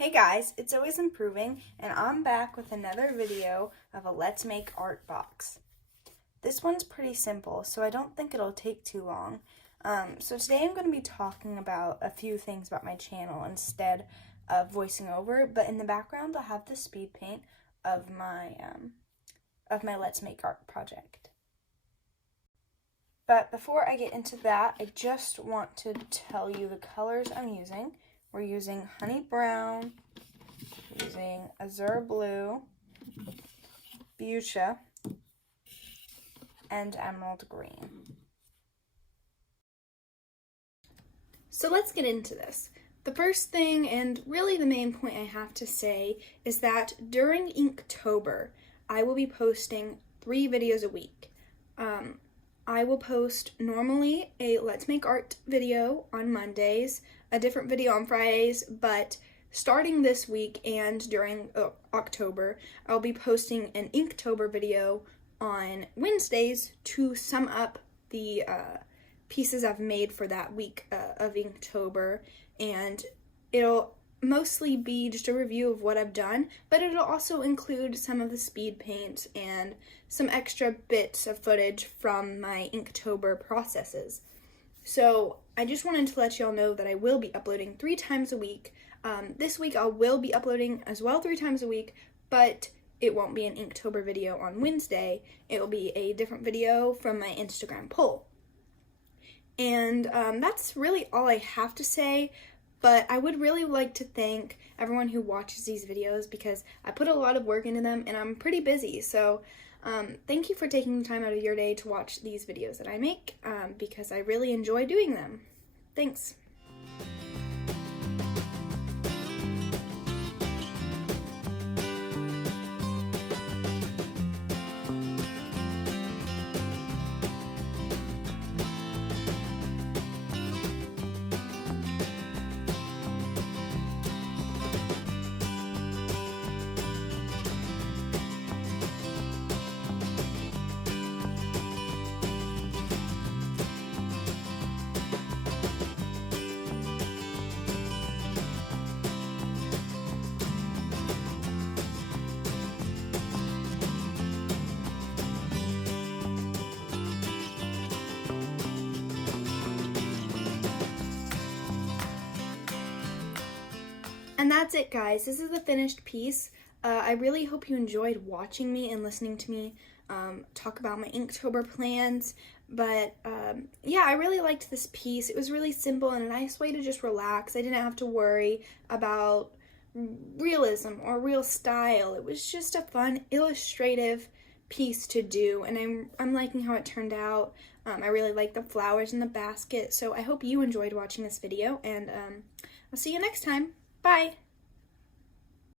Hey guys, it's Always Improving, and I'm back with another video of a Let's Make Art box. This one's pretty simple, so I don't think it'll take too long. So today I'm going to be talking about a few things about my channel instead of voicing over, but in the background I'll have the speed paint of my Let's Make Art project. But before I get into that, I just want to tell you the colors I'm using. We're using honey brown, using azure blue, fuchsia, and emerald green. So let's get into this. The first thing, and really the main point I have to say, is that during Inktober, I will be posting 3 videos a week. I will post normally a Let's Make Art video on Mondays, a different video on Fridays, but starting this week and during October, I'll be posting an Inktober video on Wednesdays to sum up the pieces I've made for that week of Inktober, and it'll mostly be just a review of what I've done, but it'll also include some of the speed paint and some extra bits of footage from my Inktober processes. So I just wanted to let y'all know that I will be uploading 3 times a week. This week I will be uploading as well 3 times a week, but it won't be an Inktober video on Wednesday. It will be a different video from my Instagram poll. And that's really all I have to say. But I would really like to thank everyone who watches these videos because I put a lot of work into them and I'm pretty busy. So thank you for taking the time out of your day to watch these videos that I make because I really enjoy doing them. Thanks. And that's it, guys. This is the finished piece. I really hope you enjoyed watching me and listening to me talk about my Inktober plans. But yeah, I really liked this piece. It was really simple and a nice way to just relax. I didn't have to worry about realism or real style. It was just a fun, illustrative piece to do, and I'm liking how it turned out. I really like the flowers in the basket. So I hope you enjoyed watching this video, and I'll see you next time. Bye!